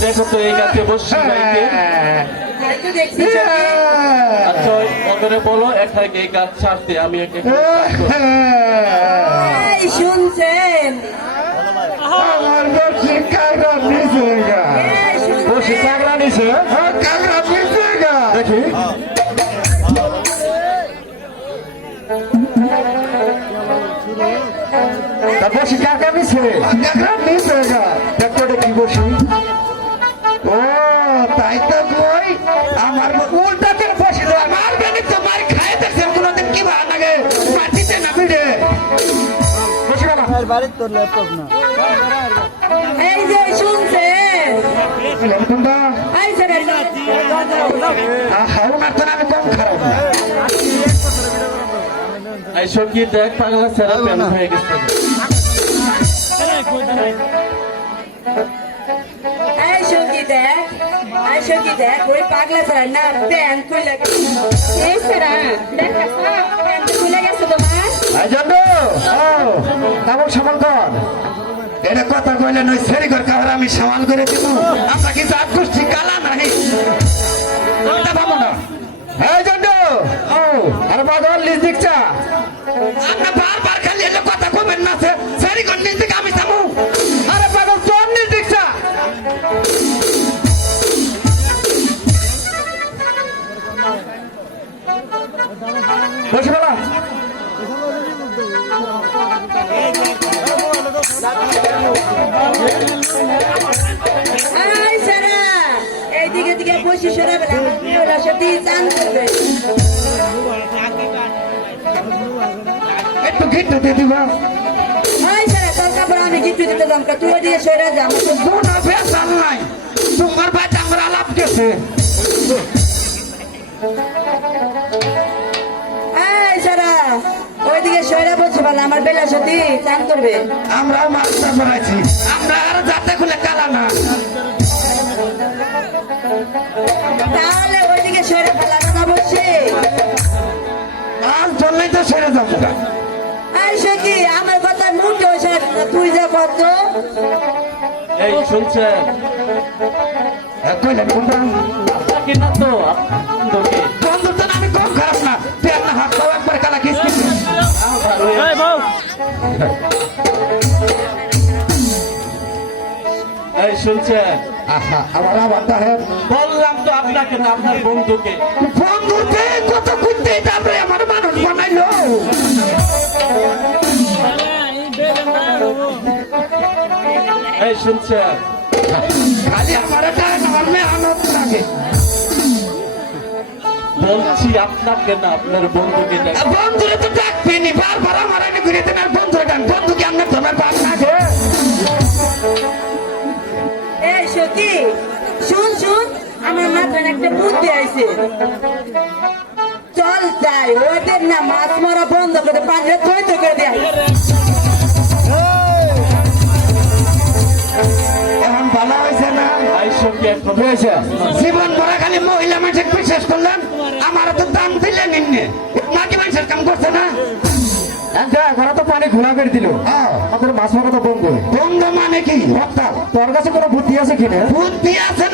দেখো তো এই গাছে বসছি দেখছি আচ্ছা ওদের বলো একটা এই গাছ ছাড়তে আমি একে। এই শুনছেন? আমার বসে কাগরা নিচে বসে হ্যাঁ, কাগরা নিচে গা। দেখি। তা বসে কাগরা নিচে। কাগরা নিচে দেখো কি বসি। উল্টাতে বসিল আমার বেনি তোমার খাই দেখছেন কোনদিন কি ভালো লাগে? রে বসি বাবা বাড়ির তোর ল্যাপটপ না। এই যে তো না সখী দেখ পাগলা সেরা প্যান হয়ে গেছে। এই সঙ্গী দেখ। স্যার দেখ? প্যান্ট খুলে গেছে। তোমার এই জন্য ও তাবল সামাল কর। এটা কথা কইলে নই সেরি কর কাহার আমি সামাল করে দিব। আমরা কি জাত গোষ্ঠী কালা নাই এটা ভাবো না? এই জন্য ও আরে বাদল লিজ দিকছা আমরা বারবার খালি এলে কথা কবেন না সেরি কর এইদিকে দিকে বসে সরাবে না ওরা সাথে চান করবে। একটু গিট্টু দিয়ে দিবা। এই স্যার তোর কাপড় আমি কিছু দিতে দাম তুই ওদিকে সরে যা আমার নাই। তোমার বাচ্চা আমরা আলাপ গেছে। সরে বলে আমার বেলা সাথে চান করবে। আমরা মাছটা করাইছি আমরা আর যাতে খুলে কালা না। তাহলে ওইদিকে সরে ফেলানো না বসছে আজ চললেই তো সেরে যাব গা। এই সে কি আমার কথা মুখে ওই তুই যা কত এই শুনছেন? এ, কোনটা? এই শুনছেন আহা আমার আবার তাহে বললাম তো আপনাকে না আপনার বন্ধুকে। বন্ধুতে কত খুঁজতে তারপরে আমার মানুষ বানাইলো? এই শুনছেন খালি আমার এটা আমার মেহনত লাগে। বলছি আপনাকে না আপনার বন্ধুকে বন্ধুরে তো ডাকবেনি বারবার আমার এনে ঘুরে দেন আর ডান আপনার তোমার না এই সখী শুন শুন আমার মাথায় একটা বুদ্ধি আইছে। চল যাই ওদের না মাছ মারা বন্ধ করে পাঁচটা থই তো করে দেয়। জীবন ভরা খালি মহিলা মানুষের বিশ্বাস করলেন আমার তো দাম দিলে নিম্নে। নাকি মানুষের কাম করছে না। ঘরে তো পানি ঘোলা করে দিল। হ্যাঁ। আমাদের মাছ মারা তো বন্ধ বন্ধ মানে কি? তোর কাছে কোনো বুদ্ধি আছে কিনা বুদ্ধি আছে